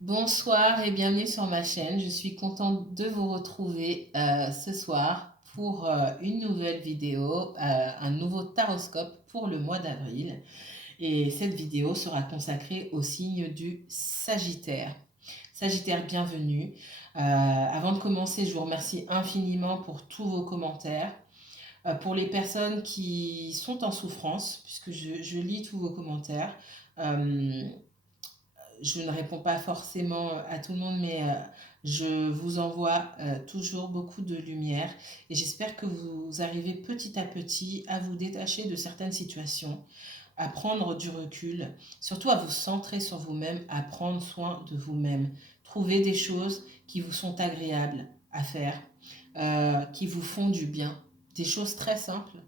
Bonsoir et bienvenue sur ma chaîne. Je suis contente de vous retrouver ce soir pour une nouvelle vidéo, un nouveau taroscope pour le mois d'avril. Et cette vidéo sera consacrée au signe du Sagittaire. Sagittaire, bienvenue. Avant de commencer, je vous remercie infiniment pour tous vos commentaires. Pour les personnes qui sont en souffrance, puisque je lis tous vos commentaires, euh, je ne réponds pas forcément à tout le monde, mais je vous envoie toujours beaucoup de lumière et j'espère que vous arrivez petit à petit à vous détacher de certaines situations, à prendre du recul, surtout à vous centrer sur vous-même, à prendre soin de vous-même. Trouver des choses qui vous sont agréables à faire, qui vous font du bien, des choses très simples,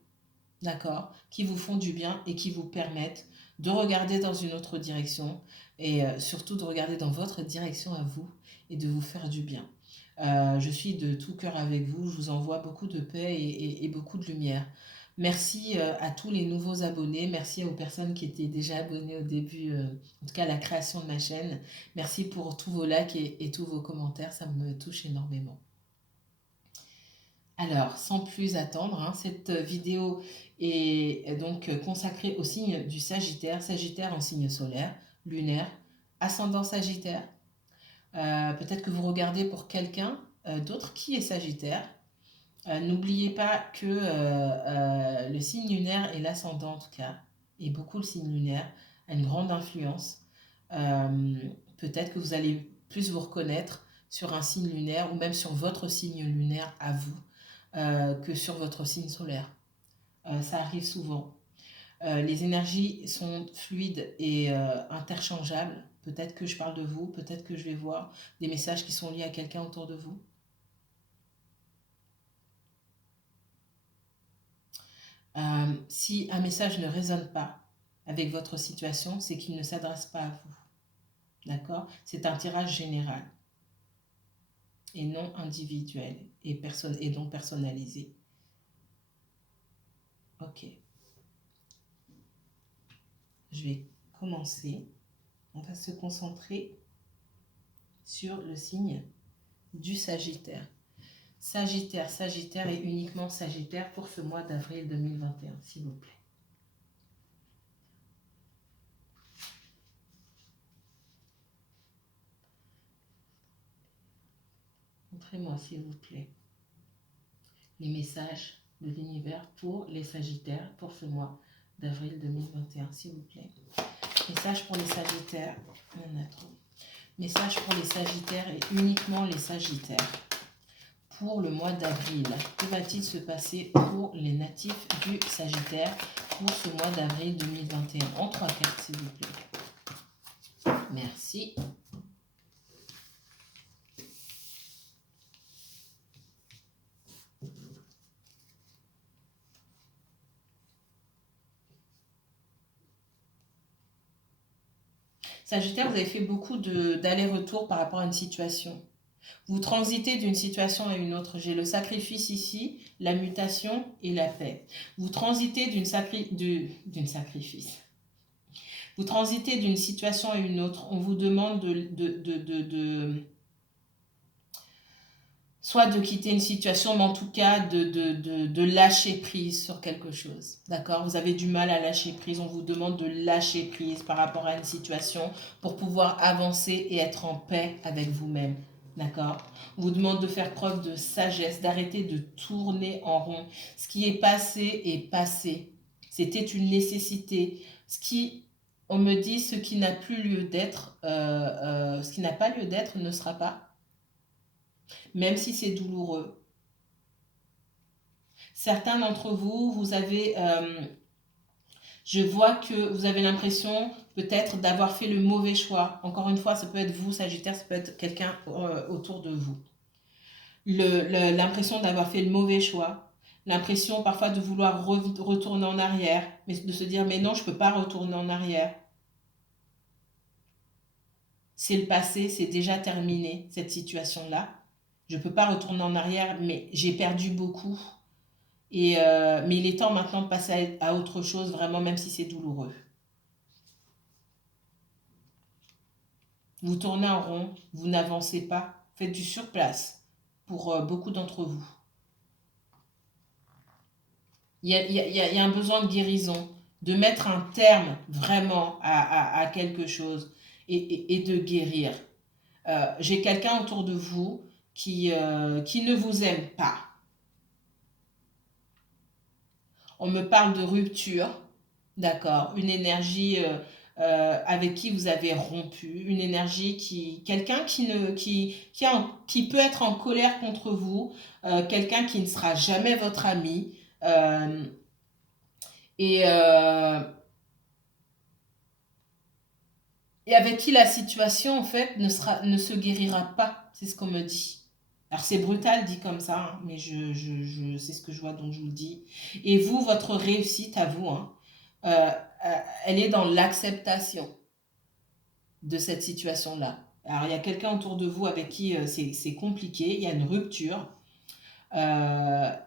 d'accord, qui vous font du bien et qui vous permettent de regarder dans une autre direction et surtout de regarder dans votre direction à vous et de vous faire du bien. Je suis de tout cœur avec vous, je vous envoie beaucoup de paix et beaucoup de lumière. Merci à tous les nouveaux abonnés, merci aux personnes qui étaient déjà abonnées au début, en tout cas à la création de ma chaîne. Merci pour tous vos likes et tous vos commentaires, ça me touche énormément. Alors, sans plus attendre, hein, cette vidéo est donc consacrée au signe du Sagittaire, Sagittaire en signe solaire, lunaire, ascendant Sagittaire. Peut-être que vous regardez pour quelqu'un d'autre qui est Sagittaire. N'oubliez pas que le signe lunaire et l'ascendant en tout cas, et beaucoup le signe lunaire, a une grande influence. Euh, Peut-être que vous allez plus vous reconnaître sur un signe lunaire ou même sur votre signe lunaire à vous que sur votre signe solaire. Ça arrive souvent. Les énergies sont fluides et interchangeables. Peut-être que je parle de vous, peut-être que je vais voir des messages qui sont liés à quelqu'un autour de vous. Si un message ne résonne pas avec votre situation, c'est qu'il ne s'adresse pas à vous. D'accord? C'est un tirage général et non individuel et donc personnalisé. Ok, je vais commencer. On va se concentrer sur le signe du Sagittaire. Sagittaire, Sagittaire et uniquement Sagittaire pour ce mois d'avril 2021, s'il vous plaît. Montrez-moi, s'il vous plaît, les messages de l'univers pour les Sagittaires pour ce mois d'avril 2021, s'il vous plaît. Message pour les Sagittaires. On a trop. Message pour les Sagittaires et uniquement les Sagittaires. Pour le mois d'avril, que va-t-il se passer pour les natifs du Sagittaire pour ce mois d'avril 2021? En 3 cartes, s'il vous plaît. Merci. Sagittaire, vous avez fait beaucoup d'allers-retours par rapport à une situation. Vous transitez d'une situation à une autre. J'ai le sacrifice ici, la mutation et la paix. Vous transitez d'une sacrifice. Vous transitez d'une situation à une autre. On vous demande soit de quitter une situation, mais en tout cas de lâcher prise sur quelque chose. D'accord? Vous avez du mal à lâcher prise. On vous demande de lâcher prise par rapport à une situation pour pouvoir avancer et être en paix avec vous-même. D'accord? On vous demande de faire preuve de sagesse, d'arrêter de tourner en rond. Ce qui est passé est passé. C'était une nécessité. On me dit, ce qui n'a plus lieu d'être, ce qui n'a pas lieu d'être ne sera pas, même si c'est douloureux. Certains d'entre vous, je vois que vous avez l'impression peut-être d'avoir fait le mauvais choix. Encore une fois, ça peut être vous, Sagittaire, ça peut être quelqu'un autour de vous. L'impression d'avoir fait le mauvais choix, l'impression parfois de vouloir retourner en arrière, mais de se dire mais non, je ne peux pas retourner en arrière. C'est le passé, c'est déjà terminé, cette situation-là. Je ne peux pas retourner en arrière, mais j'ai perdu beaucoup. Mais il est temps maintenant de passer à autre chose, vraiment, même si c'est douloureux. Vous tournez en rond, vous n'avancez pas, faites du surplace pour beaucoup d'entre vous. Il y a un besoin de guérison, de mettre un terme vraiment à quelque chose et de guérir. J'ai quelqu'un autour de vous qui ne vous aime pas. On me parle de rupture, d'accord, une énergie avec qui vous avez rompu, une énergie quelqu'un qui peut être en colère contre vous, quelqu'un qui ne sera jamais votre ami, euh, et, euh, et avec qui la situation en fait ne se guérira pas, c'est ce qu'on me dit. Alors c'est brutal dit comme ça, hein, mais c'est ce que je vois, donc je vous le dis. Et vous, votre réussite à vous, hein, euh, elle est dans l'acceptation de cette situation-là. Alors il y a quelqu'un autour de vous avec qui c'est compliqué, il y a une rupture la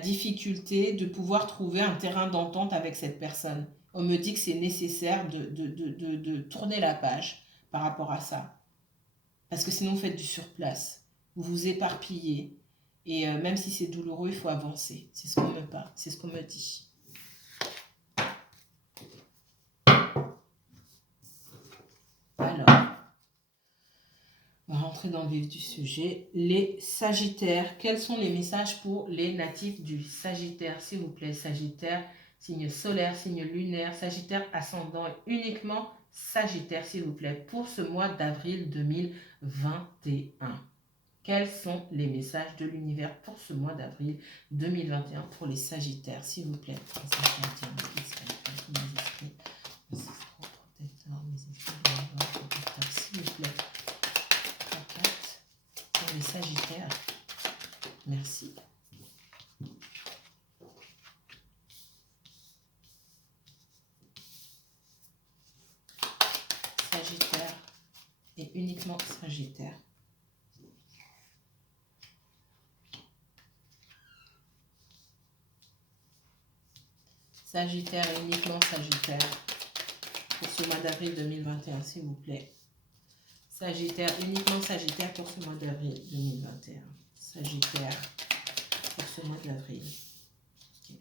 difficulté de pouvoir trouver un terrain d'entente avec cette personne. On me dit que c'est nécessaire de tourner la page par rapport à ça. Parce que sinon, vous faites du surplace. Vous vous éparpillez. Et même si c'est douloureux, il faut avancer. C'est ce qu'on me parle. C'est ce qu'on me dit. Alors, on va rentrer dans le vif du sujet. Les Sagittaires. Quels sont les messages pour les natifs du Sagittaire, s'il vous plaît? Sagittaire, signe solaire, signe lunaire, Sagittaire ascendant uniquement Sagittaire, s'il vous plaît, pour ce mois d'avril 2021. Quels sont les messages de l'univers pour ce mois d'avril 2021 pour les Sagittaires, s'il vous plaît? S'il vous plaît. Pour les Sagittaires. Merci. Sagittaire et uniquement Sagittaire. Sagittaire et uniquement Sagittaire pour ce mois d'avril 2021, s'il vous plaît. Sagittaire, uniquement Sagittaire pour ce mois d'avril 2021. Sagittaire pour ce mois d'avril. Okay.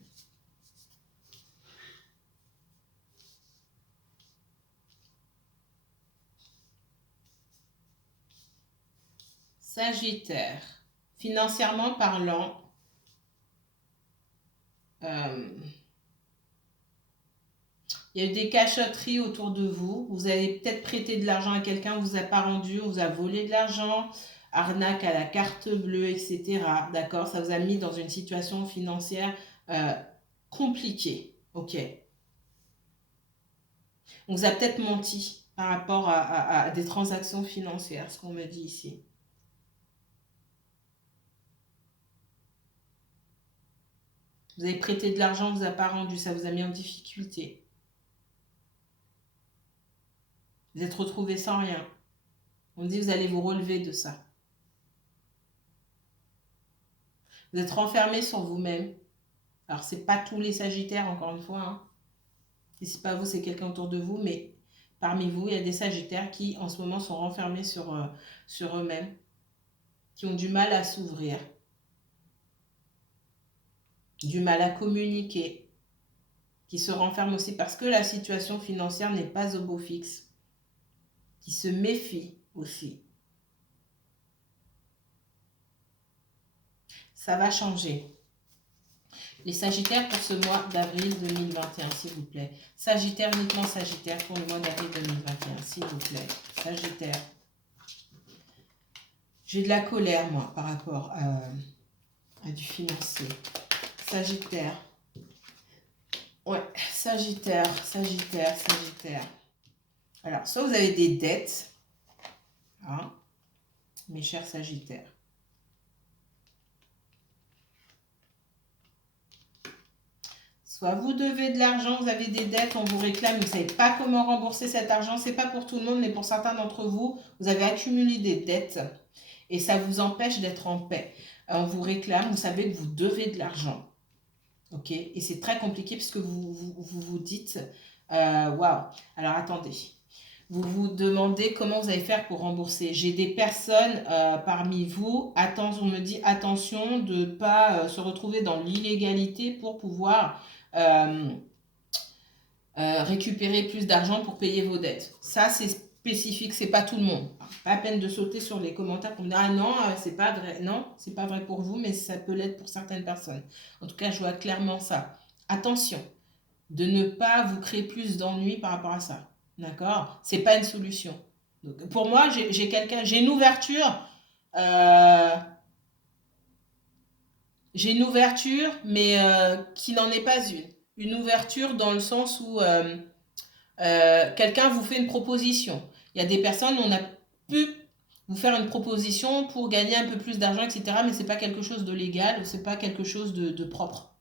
Sagittaire, financièrement parlant, il y a eu des cachotteries autour de vous. Vous avez peut-être prêté de l'argent à quelqu'un, vous a pas rendu, on vous a volé de l'argent, arnaque à la carte bleue, etc. D'accord? Ça vous a mis dans une situation financière compliquée. Ok. On vous a peut-être menti par rapport à des transactions financières, ce qu'on me dit ici. Vous avez prêté de l'argent, on vous a pas rendu, ça vous a mis en difficulté. Vous êtes retrouvé sans rien. On dit vous allez vous relever de ça. Vous êtes renfermé sur vous-même. Alors, ce n'est pas tous les Sagittaires, encore une fois. Hein. Si ce n'est pas vous, c'est quelqu'un autour de vous. Mais parmi vous, il y a des Sagittaires qui, en ce moment, sont renfermés sur eux-mêmes. Qui ont du mal à s'ouvrir. Du mal à communiquer. Qui se renferment aussi parce que la situation financière n'est pas au beau fixe. Qui se méfient aussi. Ça va changer. Les Sagittaires pour ce mois d'avril 2021, s'il vous plaît. Sagittaire, uniquement Sagittaire pour le mois d'avril 2021, s'il vous plaît. Sagittaire. J'ai de la colère, moi, par rapport à du financier. Sagittaire. Ouais, Sagittaire, Sagittaire, Sagittaire. Alors, soit vous avez des dettes, hein, mes chers Sagittaires. Soit vous devez de l'argent, vous avez des dettes, on vous réclame, vous ne savez pas comment rembourser cet argent. Ce n'est pas pour tout le monde, mais pour certains d'entre vous, vous avez accumulé des dettes et ça vous empêche d'être en paix. On vous réclame, vous savez que vous devez de l'argent. Ok? Et c'est très compliqué puisque vous dites, waouh, alors attendez. Vous vous demandez comment vous allez faire pour rembourser. J'ai des personnes parmi vous, on me dit attention de ne pas se retrouver dans l'illégalité pour pouvoir récupérer plus d'argent pour payer vos dettes. Ça, c'est spécifique, c'est pas tout le monde. Pas la peine de sauter sur les commentaires pour me dire ah non, c'est pas vrai. Non, c'est pas vrai pour vous, mais ça peut l'être pour certaines personnes. En tout cas, je vois clairement ça. Attention de ne pas vous créer plus d'ennuis par rapport à ça. D'accord? C'est pas une solution. Donc, pour moi, j'ai une ouverture. euh, j'ai une ouverture, mais qui n'en est pas une. Une ouverture dans le sens où quelqu'un vous fait une proposition. Il y a des personnes, on a pu vous faire une proposition pour gagner un peu plus d'argent, etc. Mais c'est pas quelque chose de légal, c'est pas quelque chose de propre.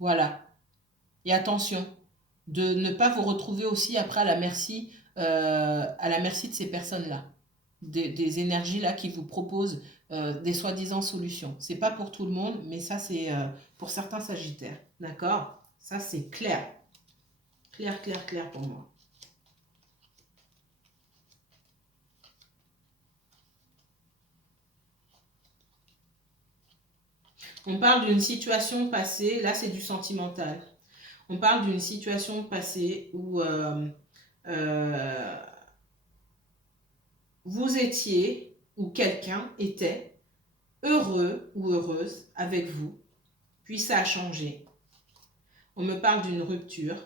Voilà. Et attention, de ne pas vous retrouver aussi après à la merci de ces personnes-là, des énergies-là qui vous proposent des soi-disant solutions. C'est pas pour tout le monde, mais ça c'est pour certains sagittaires. D'accord? Ça c'est clair. Clair, clair, clair pour moi. On parle d'une situation passée, là c'est du sentimental. On parle d'une situation passée où euh, vous étiez, ou quelqu'un était, heureux ou heureuse avec vous, puis ça a changé. On me parle d'une rupture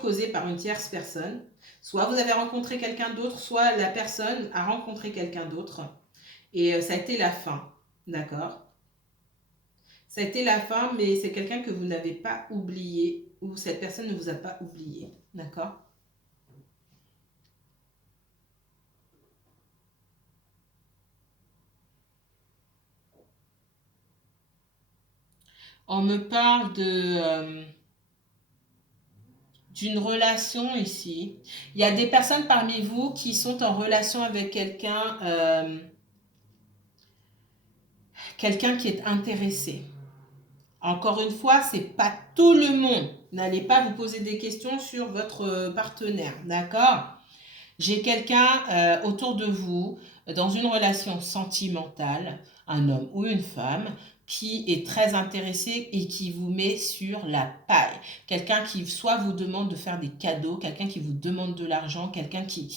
causée par une tierce personne. Soit vous avez rencontré quelqu'un d'autre, soit la personne a rencontré quelqu'un d'autre. Et ça a été la fin, d'accord? Ça a été la fin, mais c'est quelqu'un que vous n'avez pas oublié, ou cette personne ne vous a pas oublié, d'accord? On me parle d'une relation ici. Il y a des personnes parmi vous qui sont en relation avec quelqu'un qui est intéressé. Encore une fois, c'est pas tout le monde. N'allez pas vous poser des questions sur votre partenaire, d'accord? J'ai quelqu'un autour de vous, dans une relation sentimentale, un homme ou une femme, qui est très intéressé et qui vous met sur la paille. Quelqu'un qui soit vous demande de faire des cadeaux, quelqu'un qui vous demande de l'argent, quelqu'un qui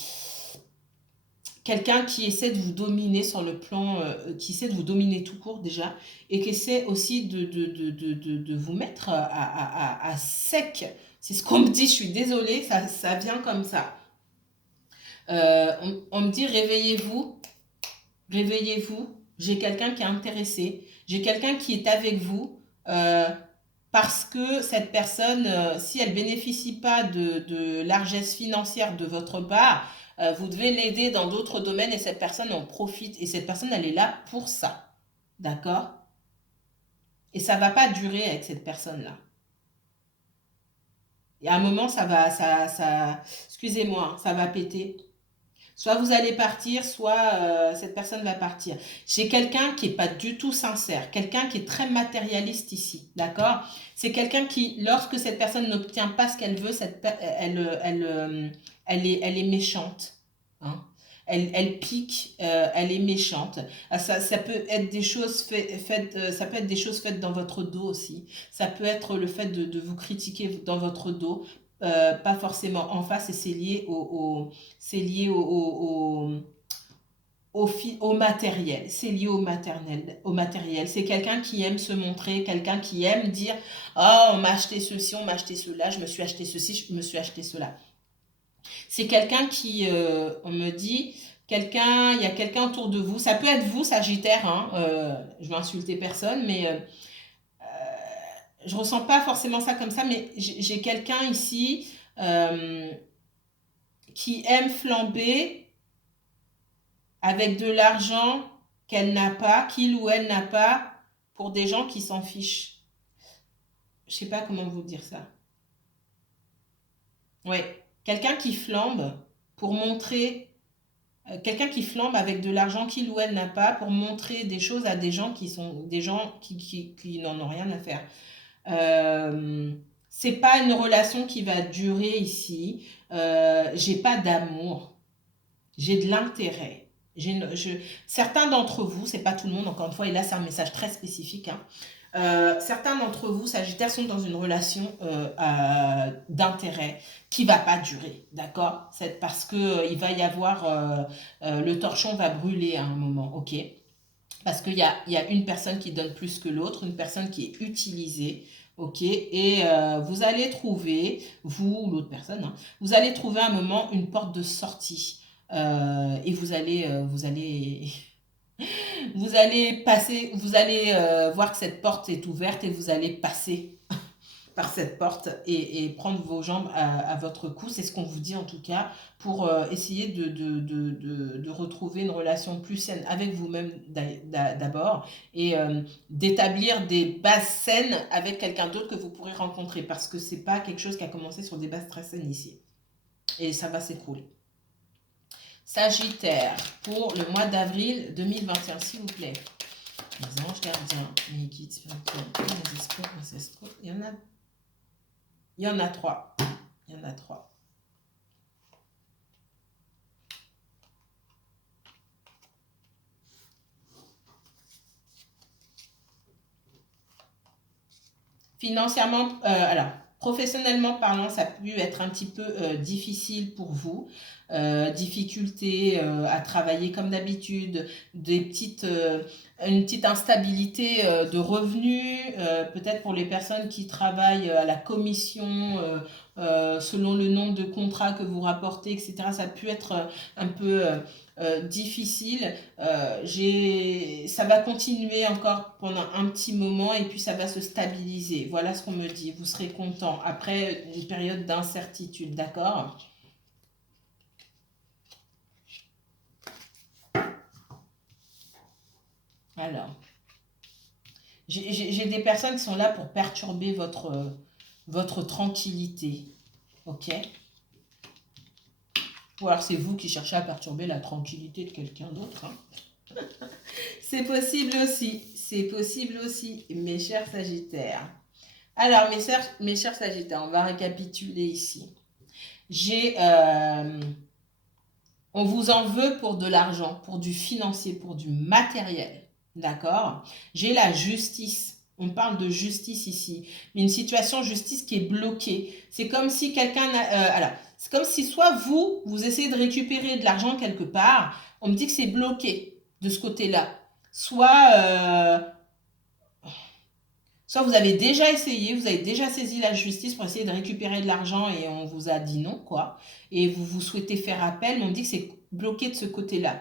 essaie de vous dominer sur le plan, qui essaie de vous dominer tout court déjà, et qui essaie aussi de vous mettre à sec. C'est ce qu'on me dit, je suis désolée, ça vient comme ça. On me dit réveillez-vous, réveillez-vous, j'ai quelqu'un qui est intéressé, j'ai quelqu'un qui est avec vous, parce que cette personne, si elle bénéficie pas de largesse financière de votre part, vous devez l'aider dans d'autres domaines et cette personne en profite. Et cette personne, elle est là pour ça. D'accord? Et ça va pas durer avec cette personne-là. Et à un moment, excusez-moi, ça va péter. Soit vous allez partir, soit cette personne va partir. J'ai quelqu'un qui est pas du tout sincère, quelqu'un qui est très matérialiste ici, d'accord? C'est quelqu'un qui, lorsque cette personne n'obtient pas ce qu'elle veut, elle est méchante, hein. Elle pique, elle est méchante. Ah, ça peut être des choses faites, ça peut être des choses faites dans votre dos aussi. Ça peut être le fait de vous critiquer dans votre dos, pas forcément en face, et c'est lié au matériel, c'est lié au matériel. C'est quelqu'un qui aime se montrer, quelqu'un qui aime dire oh, on m'a acheté ceci, on m'a acheté cela, je me suis acheté ceci, je me suis acheté cela. C'est quelqu'un qui, on me dit, il y a quelqu'un autour de vous, ça peut être vous, Sagittaire, hein, je vais insulter personne, mais je ressens pas forcément ça comme ça, mais j'ai quelqu'un ici qui aime flamber avec de l'argent qu'elle n'a pas, qu'il ou elle n'a pas, pour des gens qui s'en fichent. Je sais pas comment vous dire ça. Ouais, quelqu'un qui flambe pour montrer, quelqu'un qui flambe avec de l'argent qu'il ou elle n'a pas pour montrer des choses à des gens qui sont des gens qui n'en ont rien à faire. C'est pas une relation qui va durer ici. J'ai pas d'amour. J'ai de l'intérêt. Certains d'entre vous, c'est pas tout le monde, encore une fois, et là c'est un message très spécifique, hein. Certains d'entre vous, Sagittaires, sont dans une relation d'intérêt qui va pas durer, d'accord? C'est parce que il va y avoir le torchon va brûler à un moment, ok? Parce qu'il y a une personne qui donne plus que l'autre, une personne qui est utilisée, ok? Et vous allez trouver, vous ou l'autre personne, hein, vous allez trouver à un moment une porte de sortie. Et vous allez, vous allez passer, vous allez voir que cette porte est ouverte et vous allez passer par cette porte et prendre vos jambes à votre cou. C'est ce qu'on vous dit en tout cas pour essayer de retrouver une relation plus saine avec vous-même d'abord et d'établir des bases saines avec quelqu'un d'autre que vous pourrez rencontrer parce que c'est pas quelque chose qui a commencé sur des bases très saines ici. Et ça va s'écrouler. Sagittaire, pour le mois d'avril 2021, s'il vous plaît. Les anges gardiens, mes guides spirituels, mes esprits ancestraux. Il y en a trois. Il y en a trois. Financièrement, alors, professionnellement parlant, ça a pu être un petit peu difficile pour vous. Difficulté à travailler comme d'habitude, une petite instabilité de revenus, peut-être pour les personnes qui travaillent à la commission, selon le nombre de contrats que vous rapportez, etc. Ça a pu être un peu difficile. Ça va continuer encore pendant un petit moment et puis ça va se stabiliser. Voilà ce qu'on me dit. Vous serez content après une période d'incertitude, d'accord? Alors, j'ai des personnes qui sont là pour perturber votre tranquillité, ok? Ou alors c'est vous qui cherchez à perturber la tranquillité de quelqu'un d'autre, hein. C'est possible aussi, c'est possible aussi, mes chers Sagittaires. Alors, mes chers Sagittaires, on va récapituler ici. On vous en veut pour de l'argent, pour du financier, pour du matériel. D'accord? J'ai la justice. On parle de justice ici. Mais une situation justice qui est bloquée. C'est comme si quelqu'un... c'est comme si soit vous essayez de récupérer de l'argent quelque part. On me dit que c'est bloqué de ce côté-là. Soit vous avez déjà essayé, vous avez déjà saisi la justice pour essayer de récupérer de l'argent et on vous a dit non, quoi. Et vous souhaitez faire appel, mais on dit que c'est bloqué de ce côté-là.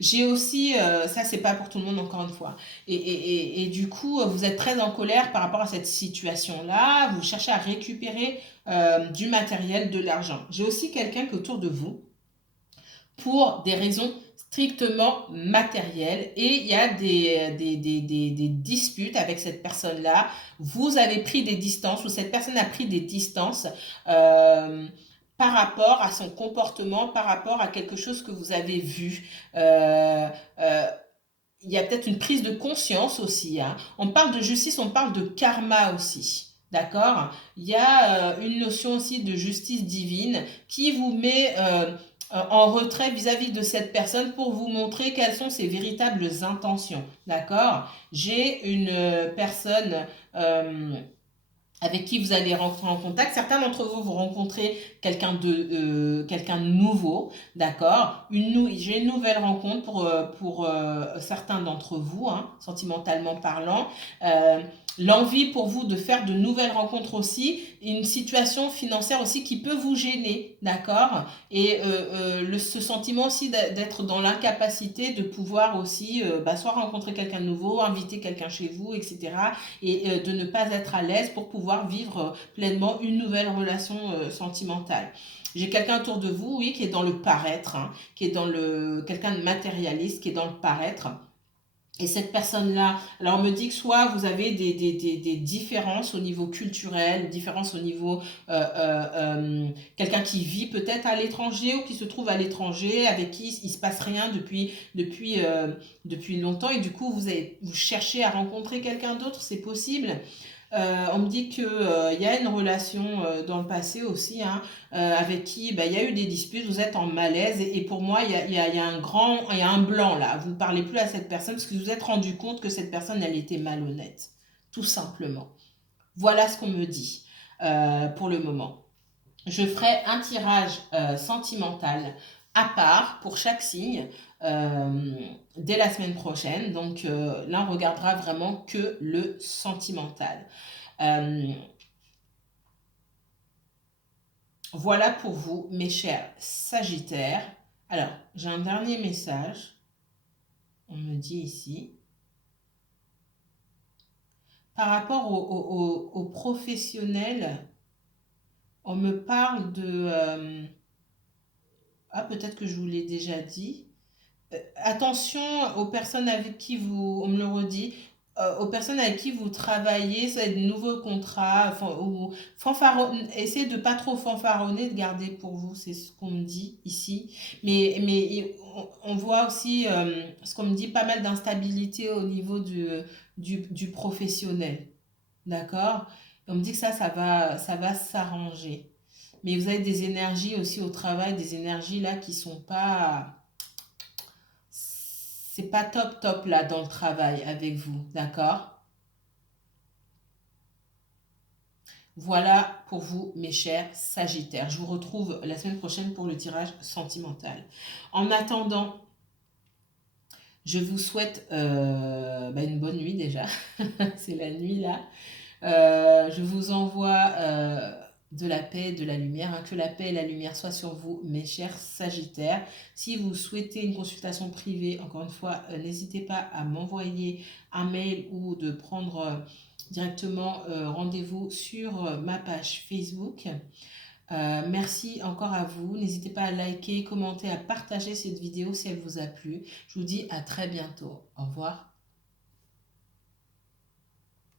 J'ai aussi, ça c'est pas pour tout le monde encore une fois, et du coup vous êtes très en colère par rapport à cette situation-là, vous cherchez à récupérer du matériel, de l'argent. J'ai aussi quelqu'un qui est autour de vous pour des raisons strictement matérielles et il y a des disputes avec cette personne-là. Vous avez pris des distances ou cette personne a pris des distances par rapport à son comportement, par rapport à quelque chose que vous avez vu. Il y a peut-être une prise de conscience aussi, hein. On parle de justice, on parle de karma aussi. D'accord? Il y a une notion aussi de justice divine qui vous met en retrait vis-à-vis de cette personne pour vous montrer quelles sont ses véritables intentions. D'accord? J'ai une personne avec qui vous allez rentrer en contact. Certains d'entre vous vont rencontrer quelqu'un de nouveau, d'accord? J'ai une nouvelle rencontre pour certains d'entre vous, hein, sentimentalement parlant. L'envie pour vous de faire de nouvelles rencontres aussi, une situation financière aussi qui peut vous gêner, d'accord? Et ce sentiment aussi d'être dans l'incapacité de pouvoir aussi soit rencontrer quelqu'un de nouveau, inviter quelqu'un chez vous, etc. Et de ne pas être à l'aise pour pouvoir vivre pleinement une nouvelle relation sentimentale. J'ai quelqu'un autour de vous, oui, qui est dans le paraître, hein, qui est quelqu'un de matérialiste, qui est dans le paraître. Et cette personne-là, alors on me dit que soit vous avez des différences au niveau culturel, différences au niveau quelqu'un qui vit peut-être à l'étranger ou qui se trouve à l'étranger, avec qui il se passe rien depuis longtemps et du coup vous cherchez à rencontrer quelqu'un d'autre, c'est possible. On me dit qu'il y a une relation dans le passé aussi, hein, avec qui bah, il y a eu des disputes, vous êtes en malaise, et pour moi, il y a il y a un blanc là. Vous ne parlez plus à cette personne parce que vous vous êtes rendu compte que cette personne, elle était malhonnête. Tout simplement. Voilà ce qu'on me dit pour le moment. Je ferai un tirage sentimental à part pour chaque signe euh, dès la semaine prochaine. Donc là, on regardera vraiment que le sentimental. Euh, voilà pour vous, mes chers Sagittaires. Alors, j'ai un dernier message. On me dit ici. Par rapport aux professionnels, on me parle de... ah, peut-être que je vous l'ai déjà dit. Attention aux personnes avec qui vous, on me le redit, aux personnes avec qui vous travaillez, ça va être de nouveaux contrats, ou essayez de pas trop fanfaronner, de garder pour vous, c'est ce qu'on me dit ici. Mais on voit aussi, ce qu'on me dit, pas mal d'instabilité au niveau du professionnel. D'accord? On me dit que ça va s'arranger. Mais vous avez des énergies aussi au travail, des énergies là qui sont pas, c'est pas top top là dans le travail avec vous, d'accord? Voilà pour vous, mes chers Sagittaires. Je vous retrouve la semaine prochaine pour le tirage sentimental. En attendant, je vous souhaite bah, une bonne nuit déjà. C'est la nuit là. Je vous envoie de la paix, de la lumière, hein, que la paix et la lumière soient sur vous, mes chers Sagittaires. Si vous souhaitez une consultation privée, encore une fois, n'hésitez pas à m'envoyer un mail ou de prendre directement rendez-vous sur ma page Facebook. Merci encore à vous. N'hésitez pas à liker, commenter, à partager cette vidéo si elle vous a plu. Je vous dis à très bientôt. Au revoir.